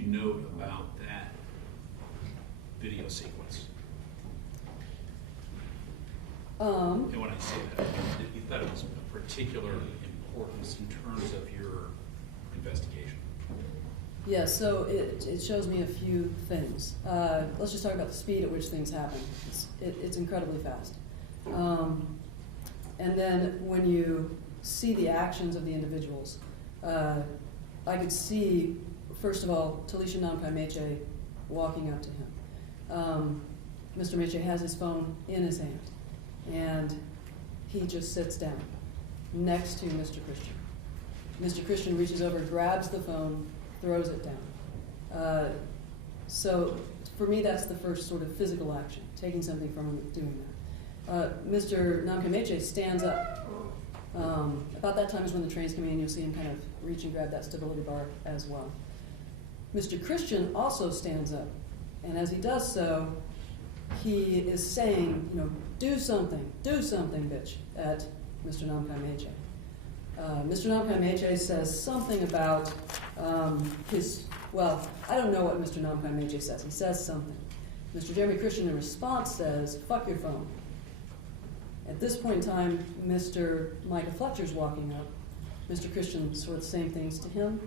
you note about that video sequence? And when I say that, you thought it was of particular importance in terms of your investigation? Yeah, so it shows me a few things. Let's just talk about the speed at which things happen. It's incredibly fast. And then when you see the actions of the individuals, I could see, first of all, Talisha Namkai-Meche walking up to him. Mr. Meche has his phone in his hand, and he just sits down next to Mr. Christian. Mr. Christian reaches over, grabs the phone, throws it down. So for me, that's the first sort of physical action, taking something from him and doing that. Mr. Namkai-Meche stands up. About that time is when the train's coming in. You'll see him kind of reach and grab that stability bar as well. Mr. Christian also stands up, and as he does so, he is saying, do something, bitch, at Mr. Namkai-Meche. Mr. Namkai-Meche says something about I don't know what Mr. Namkai-Meche says. He says something. Mr. Jeremy Christian in response says, fuck your phone. At this point in time, Mr. Micah Fletcher's walking up. Mr. Christian sort of saying things to him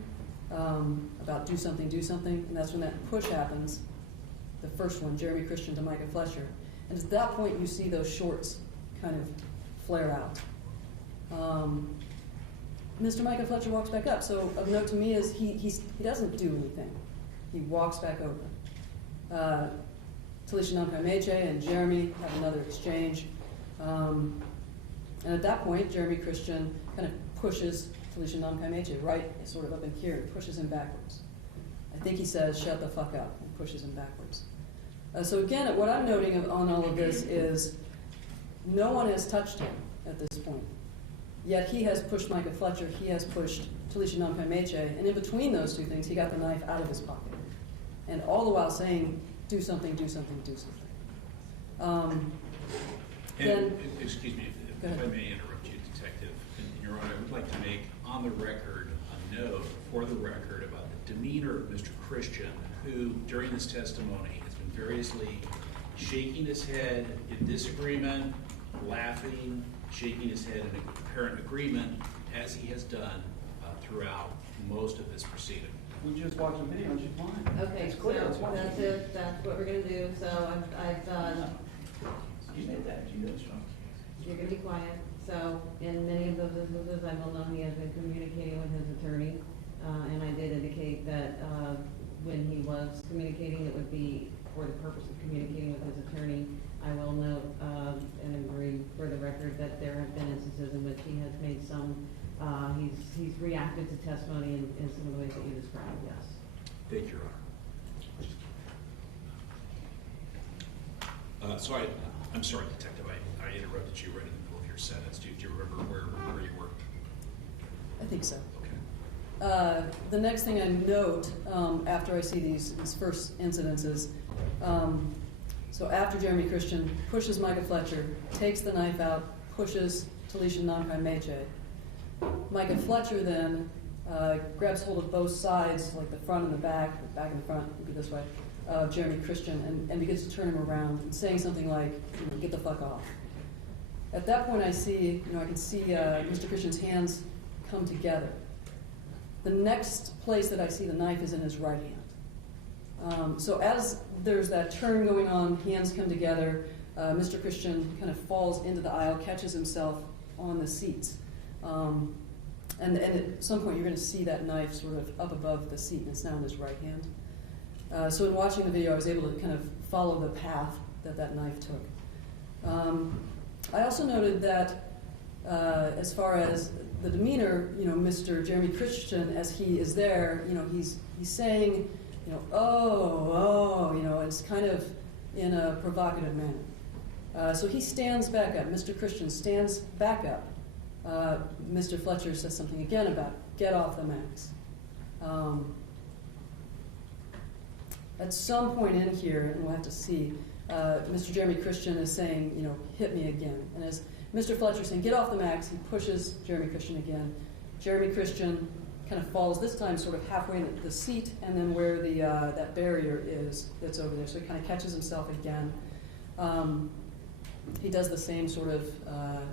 about do something, and that's when that push happens, the first one, Jeremy Christian to Micah Fletcher. And at that point, you see those shorts kind of flare out. Mr. Micah Fletcher walks back up. So of note to me is he doesn't do anything. He walks back over. Talisha Namkai-Meche and Jeremy have another exchange. And at that point, Jeremy Christian kind of pushes Talisha Namkai-Meche right sort of up in here and pushes him backwards. I think he says, shut the fuck up, and pushes him backwards. So again, what I'm noting on all of this is no one has touched him at this point. Yet he has pushed Micah Fletcher, he has pushed Talisha Namkai-Meche, and in between those two things, he got the knife out of his pocket. And all the while saying, do something, do something, do something. Excuse me, if I may interrupt you, Detective. Your Honor, I would like to make on the record a note for the record about the demeanor of Mr. Christian, who during this testimony has been variously shaking his head in disagreement, laughing, shaking his head in apparent agreement, as he has done throughout most of this proceeding. We just watched a video and she's fine. Okay, it's clear. so that's it. That's what we're going to do. So I've done. You did that. You did it, Sean. You're going to be quiet. So in many of those instances, I will know he has been communicating with his attorney, and I did indicate that when he was communicating, it would be for the purpose of communicating with his attorney. I will note and agree for the record that there have been instances in which he has made some, he's reacted to testimony in some of the ways that you described, yes. Thank you, Your Honor. I'm sorry, Detective, I interrupted you right in the middle of your sentence. Do you remember where you were? I think so. Okay. The next thing I note after I see these first incidences, so after Jeremy Christian pushes Micah Fletcher, takes the knife out, pushes Talisha Namkai-Meche, Micah Fletcher then grabs hold of both sides, like the front and the back and the front, would be this way, of Jeremy Christian, and begins to turn him around and saying something like, get the fuck off. At that point I can see Mr. Christian's hands come together. The next place that I see the knife is in his right hand. So as there's that turn going on, hands come together, Mr. Christian kind of falls into the aisle, catches himself on the seats. And at some point you're going to see that knife sort of up above the seat, and it's now in his right hand. So in watching the video, I was able to kind of follow the path that knife took. I also noted that as far as the demeanor, Mr. Jeremy Christian, as he is there, he's saying, it's kind of in a provocative manner. So he stands back up. Mr. Christian stands back up. Mr. Fletcher says something again about get off the max. At some point in here, and we'll have to see, Mr. Jeremy Christian is saying, hit me again. And as Mr. Fletcher is saying, get off the max, he pushes Jeremy Christian again. Jeremy Christian kind of falls this time sort of halfway in the seat, and then where the that barrier is that's over there. So he kind of catches himself again. He does the same sort of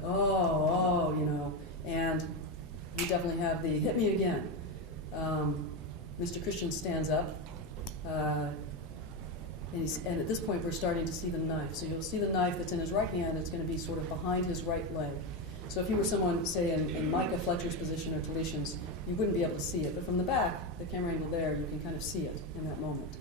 you know, and we definitely have the hit me again. Mr. Christian stands up, and at this point we're starting to see the knife. So you'll see the knife that's in his right hand. It's going to be sort of behind his right leg. So if you were someone, say, in Micah Fletcher's position or Talician's, you wouldn't be able to see it. But from the back, the camera angle there, you can kind of see it in that moment.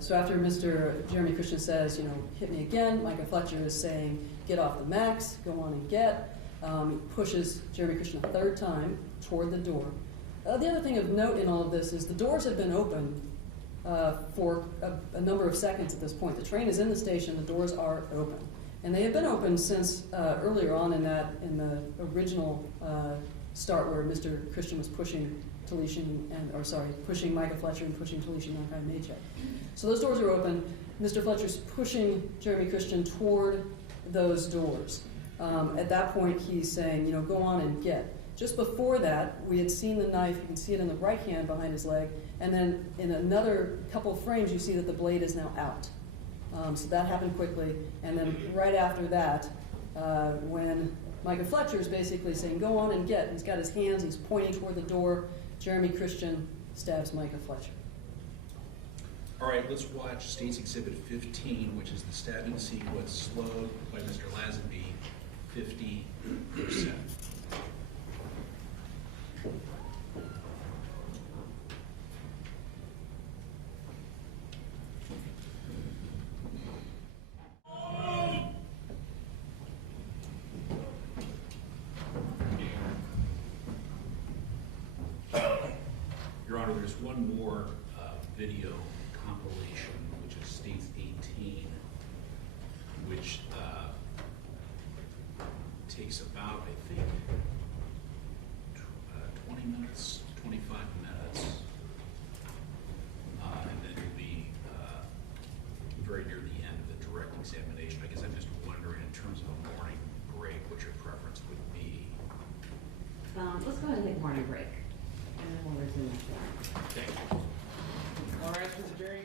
So after Mr. Jeremy Christian says, you know, hit me again, Micah Fletcher is saying, get off the max, go on and get. He pushes Jeremy Christian a third time toward the door. The other thing of note in all of this is the doors have been open for a number of seconds at this point. The train is in the station, the doors are open. And they have been open since earlier on in the original start where Mr. Christian was pushing pushing Micah Fletcher and pushing Talician Namkai-Meche. So those doors are open. Mr. Fletcher's pushing Jeremy Christian toward those doors. At that point, he's saying, you know, go on and get. Just before that, we had seen the knife. You can see it in the right hand behind his leg. And then in another couple of frames, you see that the blade is now out. So that happened quickly. And then right after that, when Micah Fletcher is basically saying, go on and get, he's got his hands, he's pointing toward the door, Jeremy Christian stabs Micah Fletcher. All right, let's watch State's Exhibit 15, which is the stabbing sequence slowed by Mr. Lazenby 50%. Your Honor, there's one more video compilation, which is State's 18, which takes about, I think, 20 minutes, 25 minutes, and then it'll be very near the end of the direct examination. I guess I'm just wondering, in terms of a morning break, what your preference would be. Let's go ahead and take a morning break, and then we'll resume after that. Thank you. All right, Mr. Jerry.